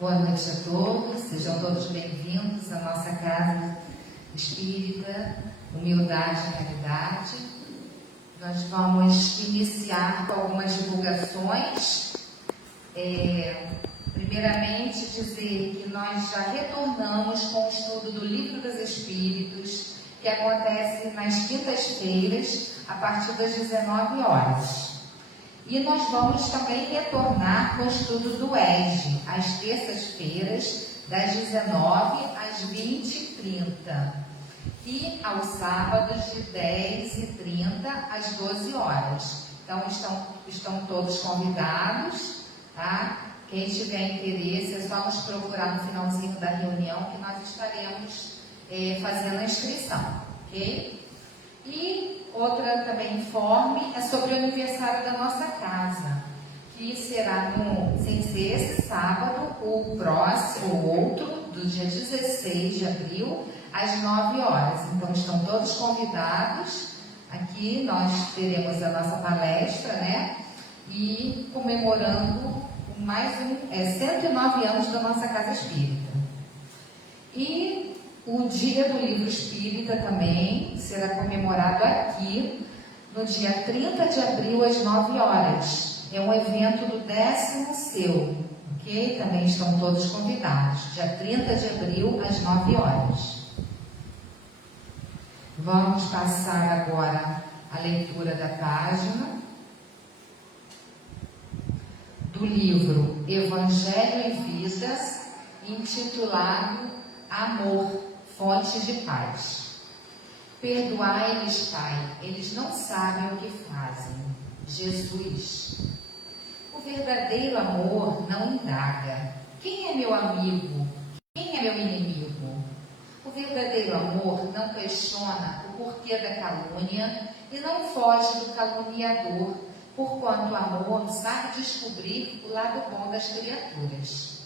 Boa noite a todos, sejam todos bem-vindos à nossa casa espírita, Humildade e Realidade. Nós vamos iniciar com algumas divulgações. Primeiramente, dizer que nós já retornamos com o estudo do Livro dos Espíritos, que acontece nas quintas-feiras, a partir das 19 horas. E nós vamos também retornar com o estudo do ESG, às terças-feiras, das 19 às 20h30. E aos sábados, de 10h30 às 12 horas. Então, estão todos convidados, tá? Quem tiver interesse, é só nos procurar no finalzinho da reunião, que nós estaremos fazendo a inscrição, ok? E outra também informe é sobre o aniversário da nossa casa, que será sem ser esse sábado, o próximo, o outro, do dia 16 de abril, às 9 horas. Então estão todos convidados. Aqui nós teremos a nossa palestra, né? E comemorando mais 109 anos da nossa Casa Espírita. E o Dia do Livro Espírita também será comemorado aqui no dia 30 de abril às 9 horas. É um evento do 10º seu, ok? Também estão todos convidados. Dia 30 de abril às 9 horas. Vamos passar agora a leitura da página do livro Evangelho e Vidas, intitulado Amor, Fonte de Paz. Perdoai-lhes, Pai, eles não sabem o que fazem. Jesus. O verdadeiro amor não indaga: quem é meu amigo? Quem é meu inimigo? O verdadeiro amor não questiona o porquê da calúnia e não foge do caluniador, porquanto o amor sabe descobrir o lado bom das criaturas.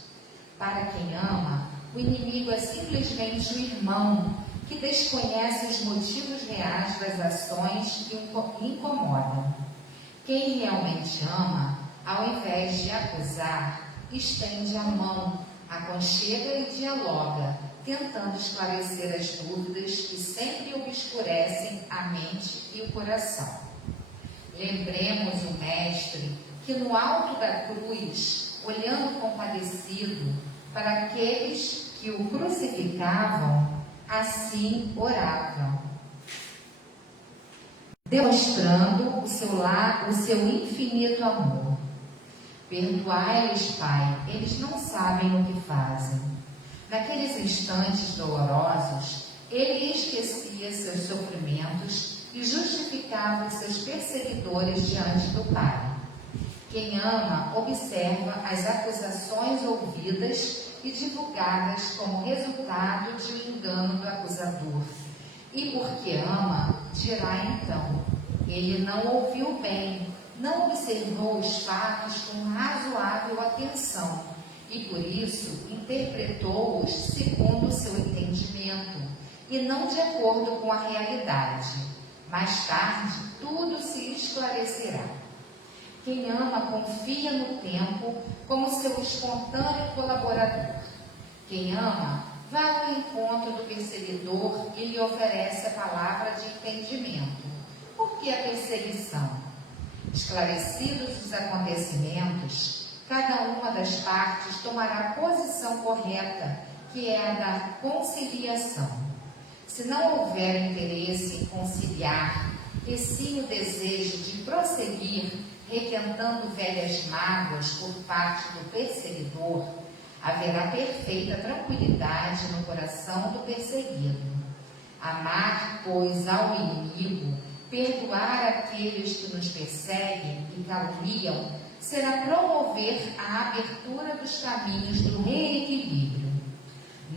Para quem ama, o inimigo é simplesmente o irmão que desconhece os motivos reais das ações que o incomodam. Quem realmente ama, ao invés de acusar, estende a mão, aconchega e dialoga, tentando esclarecer as dúvidas que sempre obscurecem a mente e o coração. Lembremos o Mestre que no alto da cruz, olhando compadecido para aqueles que o crucificavam, assim oravam, demonstrando o seu infinito amor. Perdoai-lhes, Pai, eles não sabem o que fazem. Naqueles instantes dolorosos, ele esquecia seus sofrimentos e justificava os seus perseguidores diante do Pai. Quem ama observa as acusações ouvidas e divulgadas como resultado de um engano do acusador. E porque ama, dirá então: ele não ouviu bem, não observou os fatos com razoável atenção, e por isso interpretou-os segundo o seu entendimento, e não de acordo com a realidade. Mais tarde, tudo se esclarecerá. Quem ama confia no tempo como seu espontâneo colaborador. Quem ama vai ao encontro do perseguidor e lhe oferece a palavra de entendimento. Por que a perseguição? Esclarecidos os acontecimentos, cada uma das partes tomará a posição correta, que é a da conciliação. Se não houver interesse em conciliar, e sim o desejo de prosseguir, requentando velhas mágoas por parte do perseguidor, haverá perfeita tranquilidade no coração do perseguido. Amar, pois, ao inimigo, perdoar aqueles que nos perseguem e caluniam, será promover a abertura dos caminhos do reequilíbrio.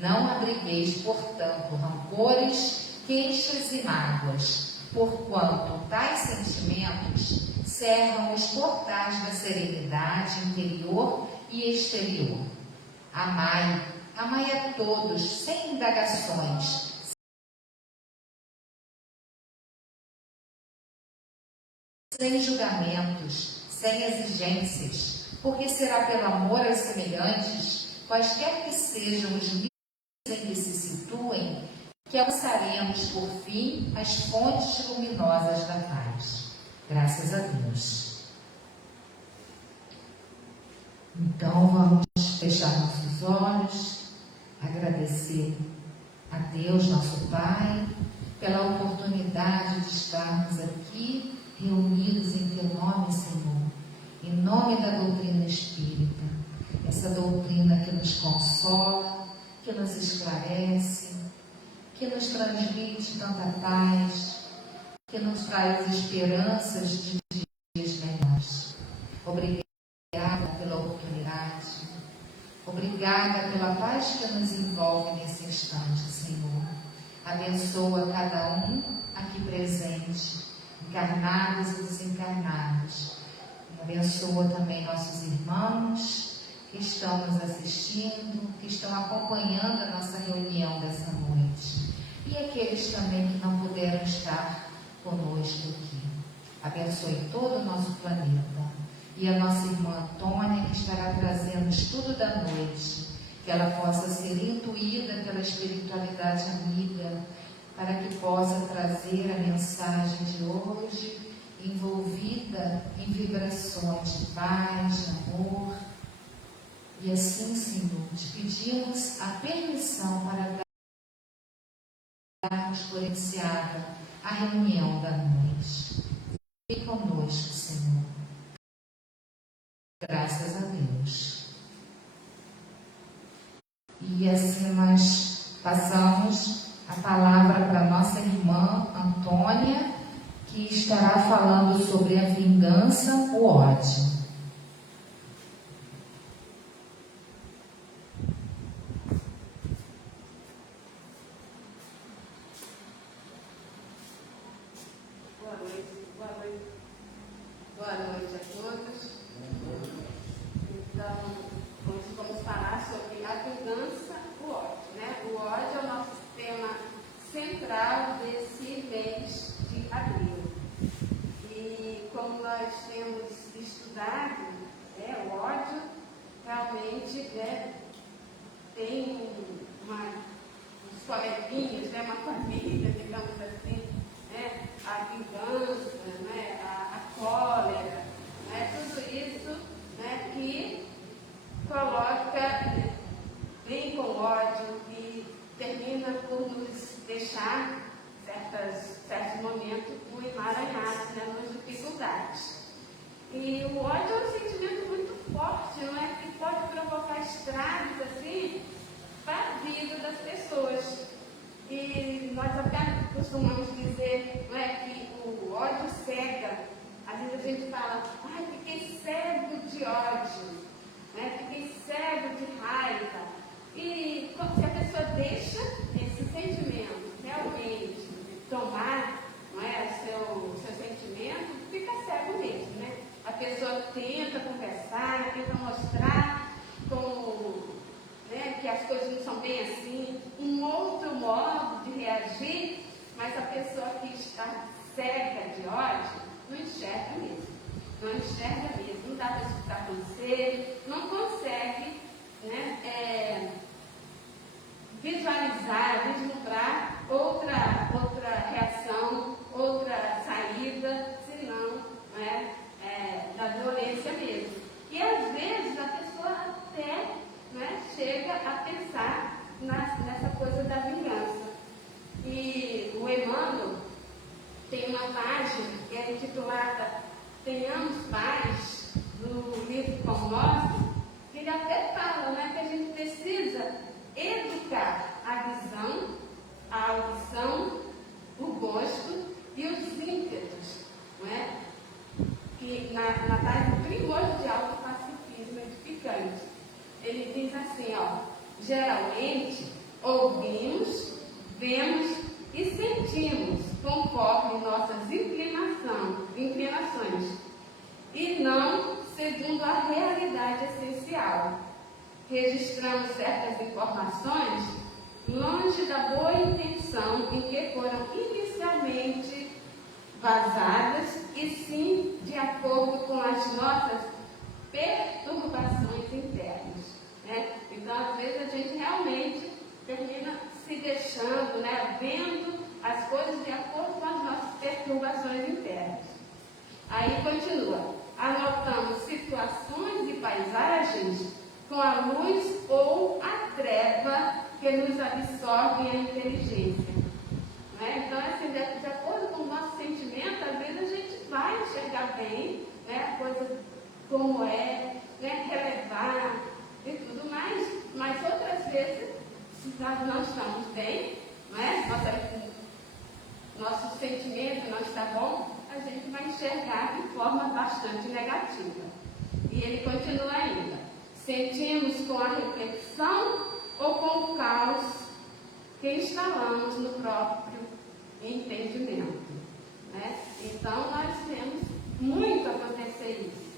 Não abrigueis, portanto, rancores, queixas e mágoas, porquanto tais sentimentos cerram os portais da serenidade interior e exterior. Amai a todos, sem indagações, sem julgamentos, sem exigências, porque será pelo amor aos semelhantes quaisquer que sejam os níveis em que se situem, que alcançaremos por fim as fontes luminosas da paz. Graças a Deus. Então vamos fechar nossos olhos, agradecer a Deus, nosso Pai, pela oportunidade de estarmos aqui reunidos em Teu nome, Senhor, em nome da doutrina espírita, essa doutrina que nos consola, que nos esclarece, que nos transmite tanta paz, que nos traz esperanças de dias melhores. Obrigada pela oportunidade, obrigada pela paz que nos envolve nesse instante, Senhor. Abençoa cada um aqui presente, encarnados e desencarnados. Abençoa também nossos irmãos que estão nos assistindo, que estão acompanhando a nossa reunião dessa noite. E aqueles também que não puderam estar conosco aqui. Abençoe todo o nosso planeta. E a nossa irmã Antônia, que estará trazendo o estudo da noite, que ela possa ser intuída pela espiritualidade amiga, para que possa trazer a mensagem de hoje, envolvida em vibrações de paz, de amor. E assim, Senhor, te pedimos a permissão para darmos por iniciada a reunião da noite. Fique conosco, Senhor. Graças a Deus. E assim nós passamos a palavra para nossa irmã Antônia, que estará falando sobre a vingança, o ódio. Boa noite a todos. Então, hoje vamos falar sobre a vingança, o ódio, né? O ódio é o nosso tema central desse mês de abril. E como nós temos estudado, o ódio realmente tem uns coleguinhas, uma família, digamos assim, a vingança, a cólera, tudo isso que coloca bem com ódio e termina por nos deixar, certos momentos, muito emaranhados, nas dificuldades. E o ódio é um sentimento muito forte, que pode provocar estragos assim para a vida das pessoas. E nós até costumamos dizer que o ódio cega. Às vezes a gente fala, fiquei cego de ódio, fiquei cego de raiva. E se a pessoa deixa esse sentimento realmente tomar seu sentimento, fica cego mesmo. A pessoa tenta conversar, tenta mostrar como que as coisas não são bem assim, um outro modo de reagir, mas a pessoa que está cega de ódio não enxerga mesmo, não dá para escutar conselho, não consegue visualizar, vislumbrar outra reação, outra saída, senão da violência mesmo. E às vezes a pessoa até chega a pensar nessa coisa da vingança. E o Emmanuel tem uma página que é intitulada Tenhamos Paz, no livro Pão Nosso, que ele até fala que a gente precisa educar a visão, a audição, o gosto e os ímpetos, que na página primordial do pacifismo edificante. Ele diz assim, geralmente ouvimos, vemos e sentimos conforme nossas inclinações e não segundo a realidade essencial. Registramos certas informações longe da boa intenção em que foram inicialmente vazadas e sim de acordo com as nossas perturbações internas. Então, com a luz ou a treva que nos absorve a inteligência. Né? Então, assim, de acordo com o nosso sentimento, às vezes a gente vai enxergar bem, né, a coisa como é, né, relevar e tudo mais, mas outras vezes, se nós não estamos bem, né, nosso sentimento não está bom, a gente vai enxergar de forma bastante negativa. E ele continua ainda: sentimos com a reflexão ou com o caos que instalamos no próprio entendimento. Né? Então, nós temos muito a acontecer isso.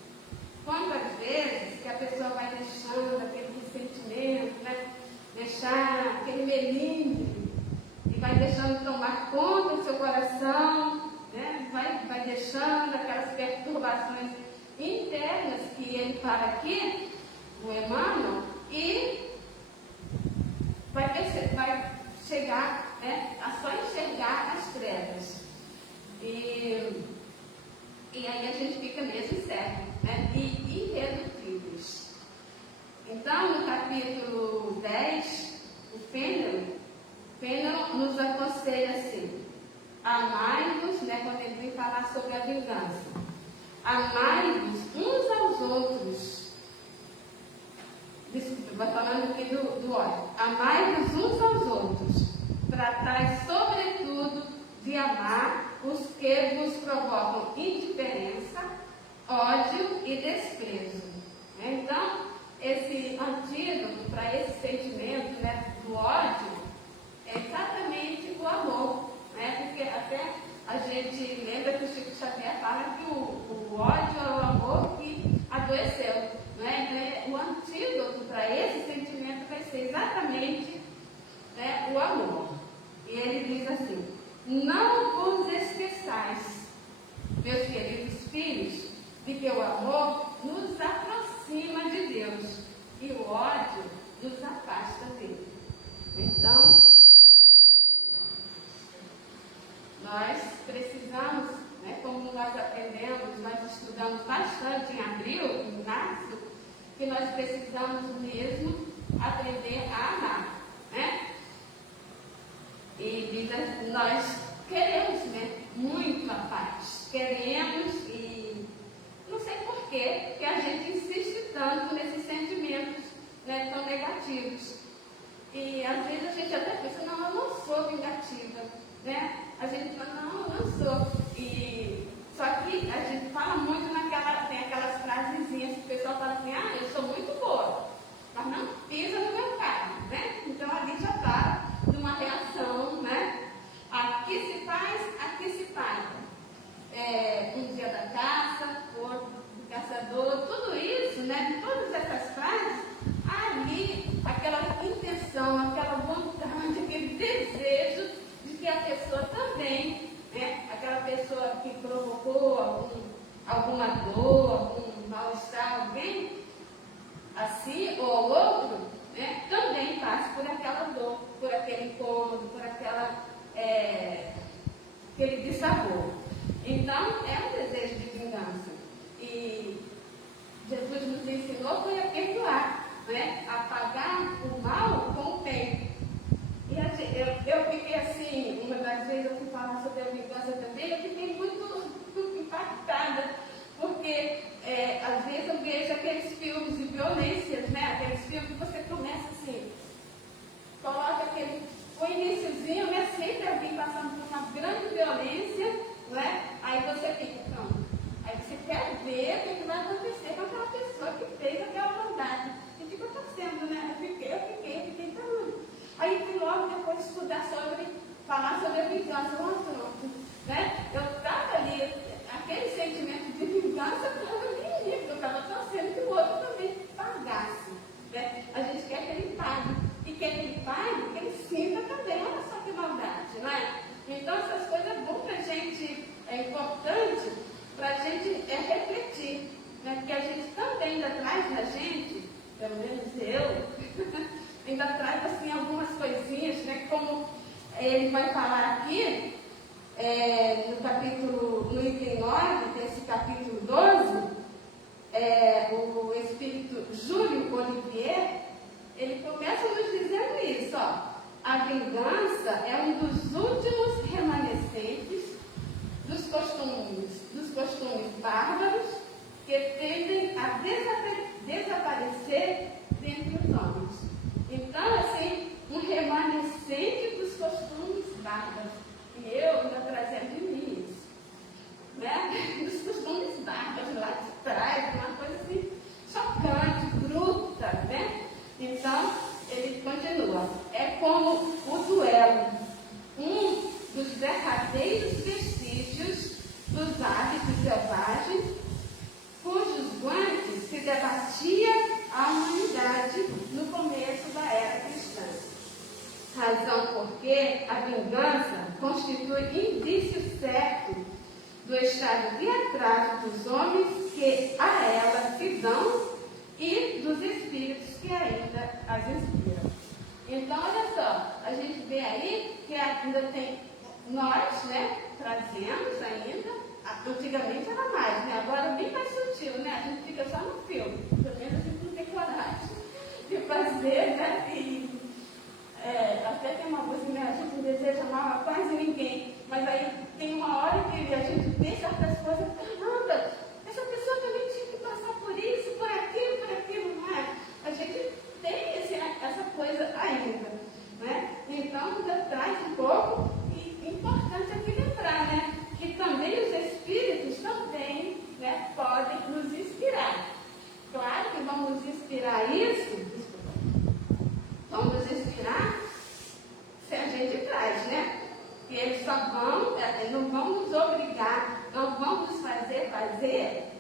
Quantas vezes que a pessoa vai deixando aquele ressentimento, né? Deixar aquele melindre, e vai deixando tomar conta do seu coração, né? Vai deixando aquelas perturbações internas que ele fala aqui, o Emmanuel, e vai chegar, né, a só enxergar as trevas. E aí a gente fica mesmo cego, né? E irredutíveis. Então, no capítulo 10, o Fênelon nos aconselha assim: amai-vos, né, quando ele vem falar sobre a vingança, amai-vos uns aos outros. Desculpa, vai falando aqui do ódio. Amai-vos uns aos outros, tratai sobretudo de amar os que vos provocam indiferença, ódio e desprezo. Então, esse antídoto para esse sentimento, né, do ódio é exatamente o amor, né? Porque até a gente lembra que o Chico Xavier fala que o ódio é o amor que adoeceu, né? Então, o antídoto para esse sentimento vai ser exatamente, né, o amor. E ele diz assim: não vos esqueçais, meus queridos filhos, de que o amor nos aproxima de Deus e o ódio nos afasta dele. Então, nós precisamos, né, como nós aprendemos, nós estudamos bastante em abril, em março, que nós precisamos mesmo aprender a amar, né? E nós queremos, né, muito a paz, queremos, e não sei por que a gente insiste tanto nesses sentimentos, né, tão negativos. E às vezes a gente até pensa: não, eu não sou vingativa, né? A gente fala: não, eu não sou. E só que a gente fala muito tem aquelas frasezinhas que o pessoal fala assim: ah, eu sou muito boa, mas não pisa no meu carro, né? Então ali já está numa reação, né? Aqui se faz, aqui se paga. Um dia da caça, outro do caçador, tudo isso, né? Todas essas frases, ali, aquela intenção, aquela vontade, aquele desejo de que a pessoa também, né? Aquela pessoa que provocou alguma dor, algum mal-estar, alguém, assim ou outro, né? Também passa por aquela dor, por aquele incômodo, por aquele dissabor. Então, é um desejo de vingança. E Jesus nos ensinou foi a perdoar, né? A pagar o mal com o bem. E eu fiquei assim, uma das vezes eu fui falar sobre a vingança também, eu fiquei muito impactada, porque às vezes eu vejo aqueles filmes de violências, né? Aqueles filmes que você começa assim, coloca o iniciozinho, né? Sempre alguém passando por uma grande violência, né? Aí você fica, pronto. Aí você quer ver o que vai acontecer com aquela pessoa que fez aquela maldade. E fica torcendo, né? Eu fiquei tão... Aí fui logo depois estudar falar sobre a vingança, pronto, né? Eu estava ali, aquele sentimento de vingança estava ali em mim, eu estava torcendo que o outro também pagasse, né? A gente quer que ele pague, e quer que ele pague, que ele sinta também, olha só que maldade, não é? Então essas coisas é bom pra gente, é importante para a gente refletir, né? Porque a gente também ainda traz na gente, pelo menos eu, ainda traz assim algumas coisinhas, né? Como ele vai falar aqui, no item 9 desse capítulo 12, o espírito Júlio Olivier, daqueles homens. Então, assim, um remanescente dos costumes bárbaros. E eu ainda trazendo de mim isso, né? Dos costumes bárbaros lá de trás, uma coisa assim, chocante, bruta, né? Então, ele continua. É como o duelo, um dos derradeiros vestígios dos hábitos selvagens, cujos guantes se debatia a humanidade no começo da era cristã. Razão porque a vingança constitui indício certo do estado de atraso dos homens que a ela se dão e dos espíritos que ainda as inspiram. Então, olha só, a gente vê aí que ainda tem nós, né, trazemos ainda. Antigamente era mais, né? Agora bem mais sutil, né? A gente fica só no filme. Pelo menos a gente não tem coragem de fazer, né? E, até tem uma música, né? A gente não deseja mal a quase ninguém. Mas aí tem uma hora que a gente vê certas coisas, caramba, essa pessoa também tinha que passar por isso, por aquilo, não é? A gente tem essa coisa ainda, né? Então, ainda traz um pouco, e importante aqui lembrar, né? Que também os espíritos também, né, podem nos inspirar. Claro que vão nos inspirar isso, vamos nos inspirar se a gente traz, né? E eles só vão, não vão nos obrigar, não vão nos fazer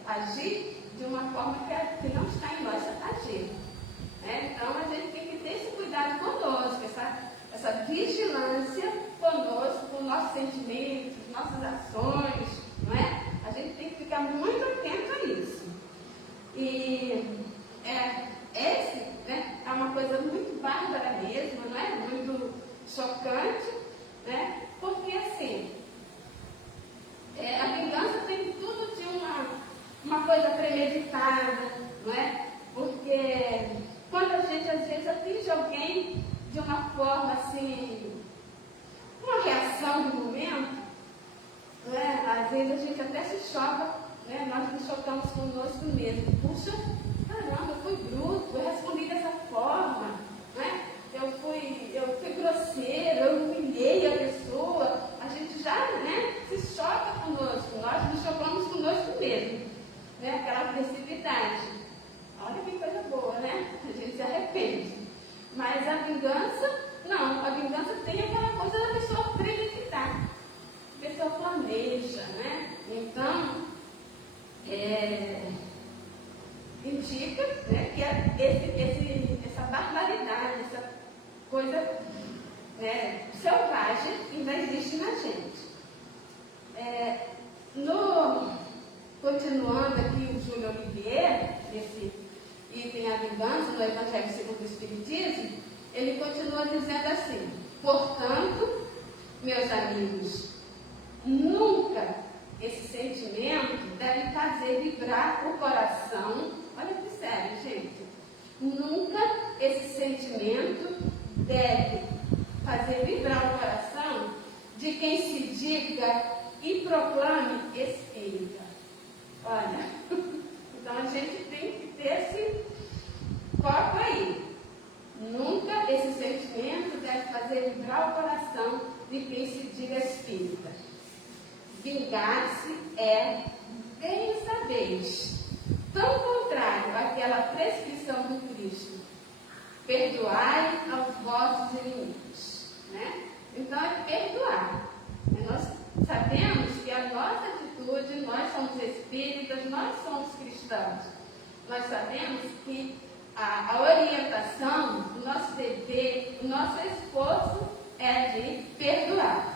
agir de uma forma que não está em nós agir. Né? Então a gente tem que ter esse cuidado conosco, essa vigilância conosco, com nossos sentimentos, nossas ações, não é? A gente tem que ficar muito atento a isso. E esse, né, é uma coisa muito bárbara mesmo, não é? Muito chocante, né? Porque assim, a vingança tem tudo de uma coisa premeditada, não é? Porque quando a gente às vezes atinge alguém de uma forma assim, uma reação do momento, né? Às vezes a gente até se choca, né? Nós nos chocamos conosco mesmo. Puxa, caramba, eu fui bruto, eu respondi dessa forma, né? Eu fui grosseiro, eu humilhei a pessoa. A gente já, né, se choca conosco, nós nos chocamos conosco mesmo, né? Aquela agressividade. Olha que coisa boa, né? A gente se arrepende. Mas a vingança, não. A vingança tem aquela coisa da pessoa premeditar. A pessoa planeja, né? Então, indica, né, que essa barbaridade, essa coisa, né, selvagem ainda existe na gente. Continuando aqui o Júlio Olivier, nesse item A Vingança, no Evangelho segundo o Espiritismo, ele continua dizendo assim: portanto, meus amigos, nunca esse sentimento deve fazer vibrar o coração. Olha que sério, gente. Nunca esse sentimento deve fazer vibrar o coração de quem se diga e proclame espírita. Olha, então a gente tem que ter esse foco aí. Nunca esse sentimento deve fazer vibrar o coração de quem se diga espírita. Vingar-se é, bem sabeis, tão contrário àquela prescrição do Cristo: perdoai aos vossos inimigos, né? Então é perdoar. Nós sabemos que a nossa atitude, nós somos espíritas, nós somos cristãos. Nós sabemos que a orientação, o nosso dever, o nosso esforço é de perdoar.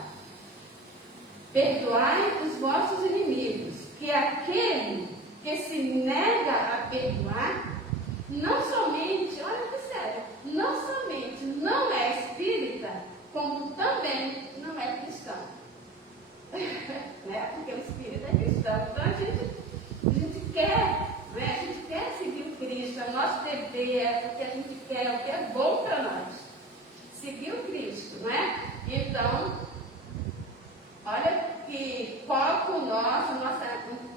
Perdoai os vossos inimigos, que aquele que se nega a perdoar, não somente, olha que sério, não somente não é espírita, como também não é cristão. Né? Porque o espírito é cristão. Então a gente quer, né? A gente quer seguir o Cristo, é nosso dever, é o que a gente quer, é o que é bom para nós. Seguir o Cristo, né? Então, olha que foco nosso,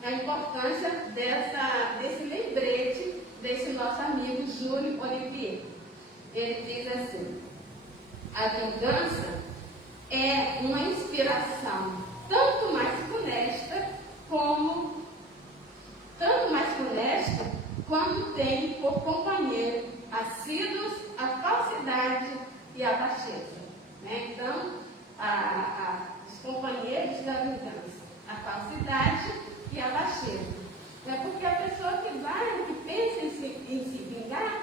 a importância desse lembrete desse nosso amigo Júlio Olivier. ele diz assim: a vingança é uma inspiração tanto mais funesta quando tem por companheiro assíduos a falsidade e a baixeza. Né? Então, os companheiros da vingança, a falsidade e a baixeza. Porque a pessoa que pensa em se vingar,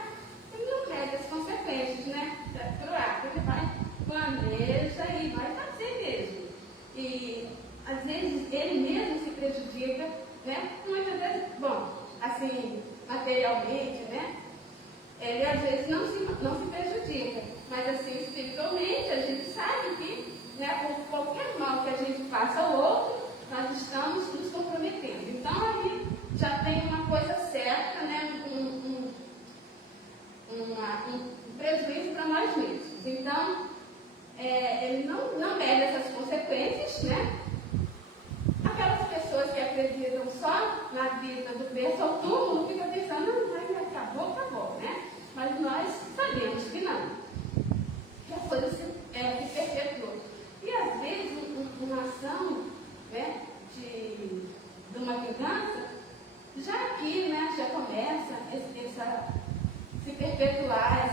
ele não mede as consequências, né? Pro ato, ele vai, planeja e vai fazer mesmo. E às vezes ele mesmo se prejudica, né? Muitas vezes, assim, materialmente, né? Ele às vezes não se prejudica, mas assim, espiritualmente, a gente sabe que, né, por qualquer mal que a gente faça ao outro, nós estamos nos comprometendo. Então aí já tem uma coisa certa, né? Um prejuízo para nós mesmos. Então, ele não mede essas consequências, né? Aquelas pessoas que acreditam só na vida do berço ao túmulo ficam pensando, mas acabou, né? Mas nós sabemos que não. Que a coisa se perpetua. E às vezes uma ação, né, de uma vingança, já aqui, né, já começa se perpetuar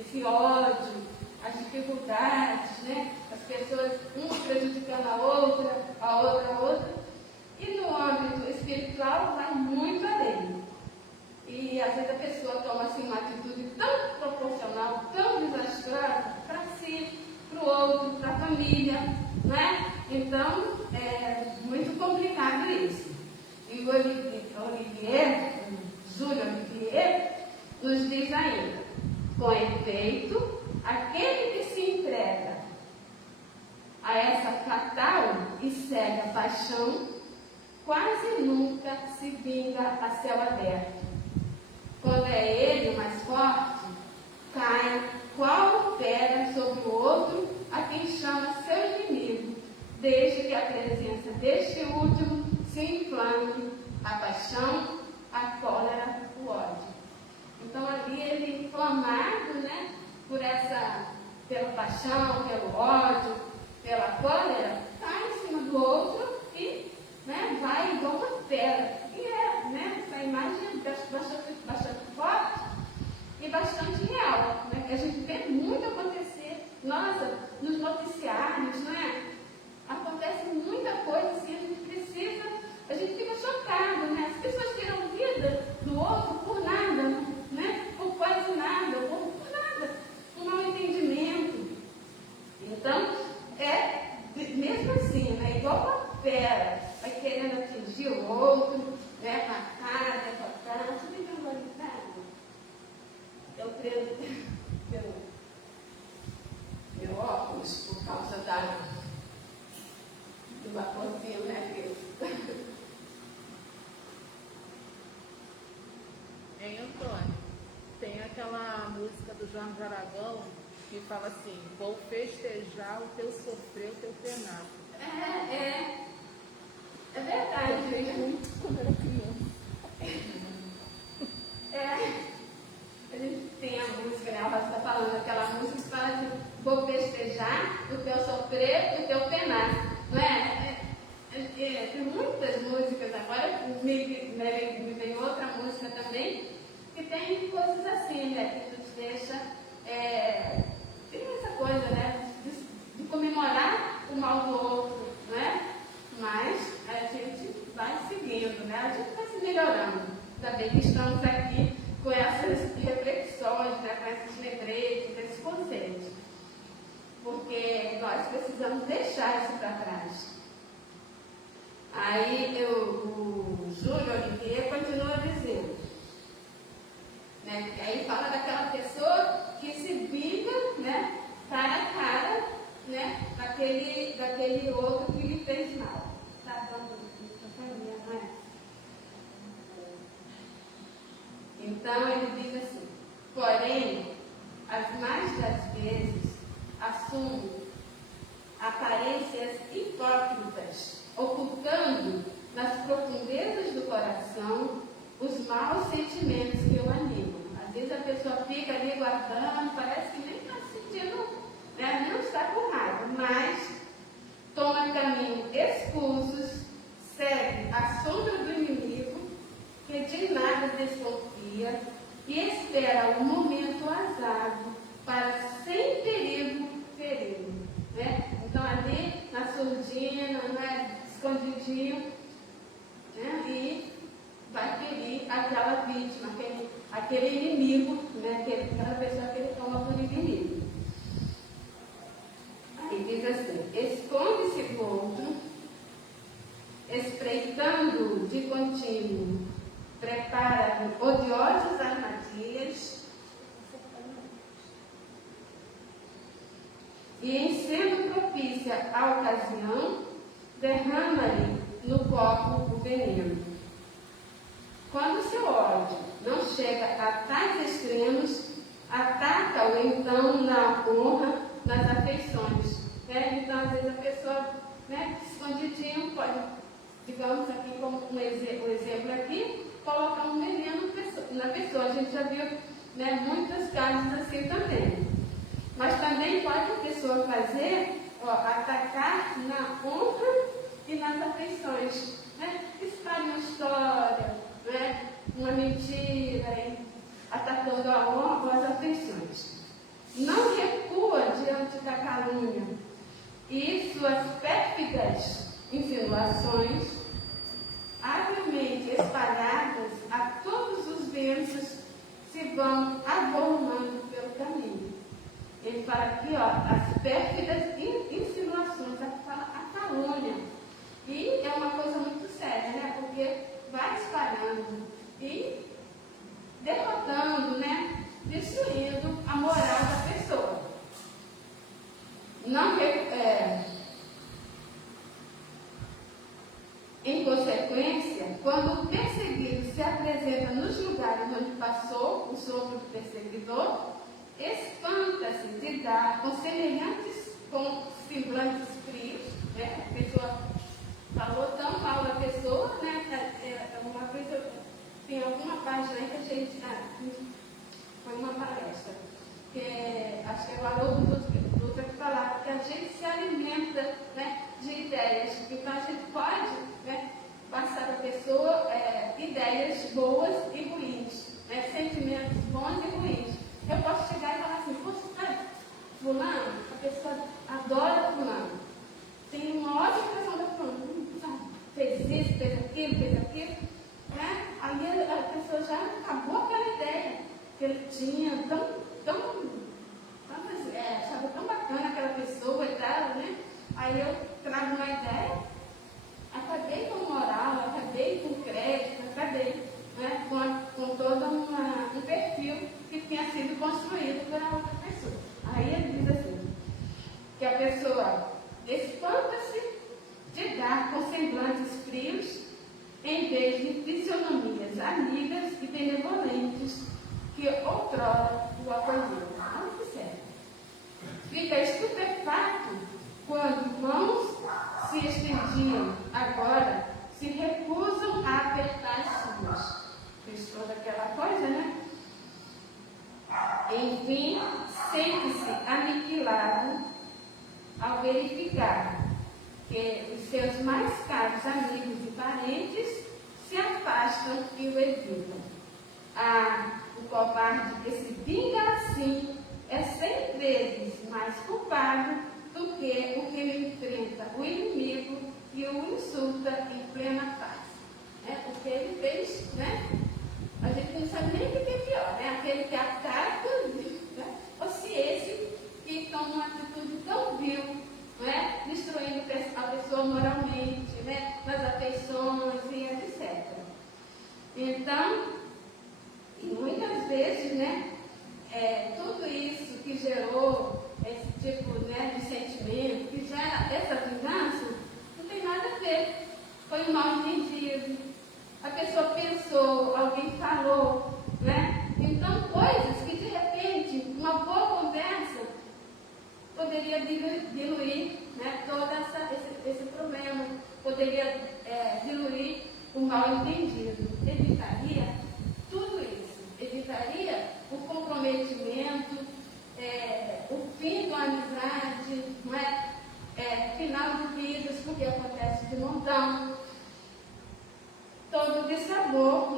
esse ódio, as dificuldades, né? As pessoas, uma prejudicando a outra. E no âmbito espiritual vai muito além. E às vezes a pessoa toma assim, uma atitude tão proporcional, tão desastrosa para si, para o outro, para a família, né? Então, é muito complicado isso. E o Júlio Olivier, nos diz ainda: com efeito, aquele que se entrega a essa fatal e cega paixão quase nunca se vinga a céu aberto. Quando é ele o mais forte, cai qual pedra sobre o outro a quem chama seu inimigo, desde que a presença deste último se inflame a paixão, a cólera, o ódio. Então ali ele, inflamado, né, pela paixão, pelo ódio, pela cólera, cai em cima do outro e, né, vai igual uma pedra. E né, essa imagem é bastante forte e bastante real, né, que a gente vê muito acontecer. Nossa, nos noticiários, né, acontece muita coisa assim, a gente fica chocado, né? As pessoas tiram vida do outro por nada, né? Por quase nada, por nada, um mal entendimento. Então, mesmo assim, né? Igual uma fera, vai querendo atingir o outro, né? Matar, derrotar. Deixa eu ver uma qualidade. Eu creio meu óculos, por causa do vaporzinho, né, Deus? Hein, Antônio? Tem aquela música do Jorge Aragão que fala assim: vou festejar o teu sofrer, o teu penar. É verdade. Eu fiz muito quando era criança. A gente tem a música, né? A Rosa está falando aquela música que fala assim: vou festejar o teu sofrer, o teu penar. Não é? Tem muitas músicas agora, me vem outra música também, que tem coisas assim, né? Que nos deixa. Tem essa coisa, né? De comemorar o mal do outro, né? Mas a gente vai seguindo, né? A gente vai se melhorando. Ainda bem que estamos aqui com essas reflexões, né? Com esses lembretes, esses conceitos. Porque nós precisamos deixar isso para trás. Aí o Júlio Olivier continua dizendo, né, aí fala daquela pessoa que se vinga, né, cara a cara, né, daquele outro que lhe fez mal. Tá dando isso para mim, não é? Então ele diz assim: porém, as mais das vezes assume aparências hipócritas, ocultando nas profundezas do coração os maus sentimentos que o animam. Às vezes a pessoa fica ali com nada desconfia e espera o momento azado para sem perigo feri-lo. Né? Então ali na surdina, né, escondidinho, né, e vai ferir aquela vítima, aquele inimigo, né, aquela pessoa que ele toma por inimigo. Aí diz assim: esconde-se do outro, espreitando de contínuo, prepara odiosas armadilhas, e em sendo propícia a ocasião, derrama-lhe no copo o veneno. Quando seu ódio não chega a tais extremos, ataca-o então na honra, nas afeições. Né? Então, às vezes a pessoa, né, escondidinho, pode, digamos aqui como um exemplo aqui, colocar um veneno na pessoa. A gente já viu, né, muitos casos assim também. Mas também pode a pessoa fazer, atacar na honra e nas afeições. Né? Espalha uma história, né, uma mentira, atacando a honra ou as afeições. Não recua diante da calúnia e suas pérfidas insinuações, habilmente espalhadas a todos os ventos, se vão avolumando pelo caminho. Ele fala aqui, as pérfidas insinuações, a calúnia. E é uma coisa muito séria, né? Porque vai espalhando e derrotando, né? Destruindo a moral da pessoa. Não, em consequência, quando o perseguido se apresenta nos lugares onde passou o sopro do perseguidor, espanta-se de dar com semblantes frios, né? A pessoa falou tão mal da pessoa, né? Uma vez tem alguma página aí que a gente foi uma palestra, que acho que é o Haroldo Dutra que falava que a gente se alimenta, né, de ideias. Então a gente pode, né, passar para a pessoa ideias boas e ruins, né, sentimentos bons e ruins. Eu posso chegar e falar assim: poxa, fulano, a pessoa adora fulano, tem uma ótima impressão da fulano, fez isso, fez aquilo, né? Aí a pessoa já acabou aquela ideia que ele tinha, achava tão bacana aquela pessoa e tal, né? Aí eu trago uma ideia, acabei com moral, acabei com crédito, acabei, né, com todo um perfil que tinha sido construído pela outra pessoa. Aí ele diz assim, que a pessoa espanta-se de dar com semblantes frios, em vez de fisionomias amigas e benevolentes que outrora o acolheram. Olha que sério. Fica estupefato quando mãos se estendiam, agora se recusam a apertar as suas. Fez toda aquela coisa, né? Enfim, sente-se aniquilado ao verificar que os seus mais caros amigos e parentes se afastam e o evitam. O covarde que se vinga assim é 100 vezes mais culpado do que o que enfrenta o inimigo e o insulta em plena paz. Porque ele fez, né? A gente não sabe nem o que é pior, né? Aquele que ataca, né? Ou se esse que toma uma atitude tão vil, né? Destruindo a pessoa moralmente, né? Nas afeições e etc. Então, e muitas vezes, né? Tudo isso que gerou esse tipo, né, de sentimento, que gera essa vingança, não tem nada a ver. Foi um mal entendido. A pessoa pensou, alguém falou, né? Então, coisas que de repente, uma boa conversa poderia diluir, né, todo esse problema, poderia diluir o mal entendido. Evitaria tudo isso. Evitaria o comprometimento, o fim da amizade, não é? Final de vidas, porque acontece de montão. Todo o dissabor,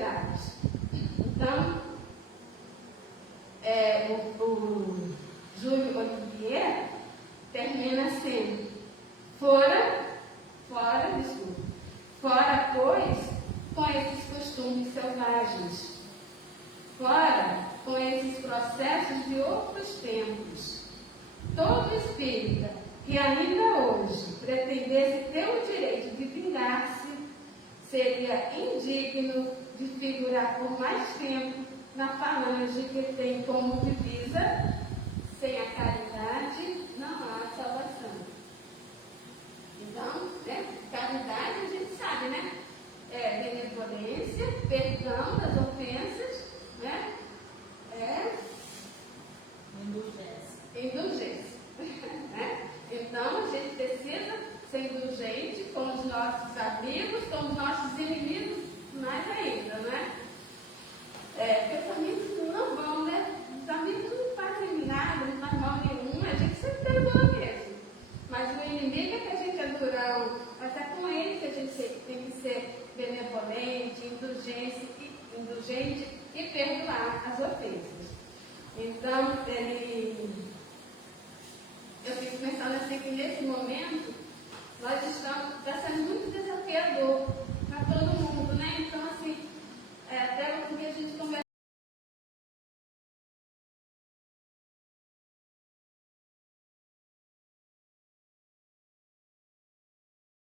graves. Então, o Júlio Olivier termina assim: fora, pois, com esses costumes selvagens, fora com esses processos de outros tempos. Todo espírita que ainda hoje pretendesse ter o direito de vingar-se seria indigno de figurar por mais tempo na falange que tem como divisa: sem a caridade não há salvação. Então, caridade a gente sabe, né? Benevolência, perdão das ofensas, né? Indulgência. Né? Então, a gente precisa ser indulgente com os nossos amigos, com os nossos inimigos, mais ainda, né? Porque os amigos não vão, né? Os amigos não fazem nada, não fazem mal nenhum, a gente sempre perdoa mesmo. Mas o inimigo é que a gente é durão, mas é com ele que a gente tem que ser benevolente, indulgente e perdoar as ofensas. Então, eu fico pensando assim que nesse momento nós estamos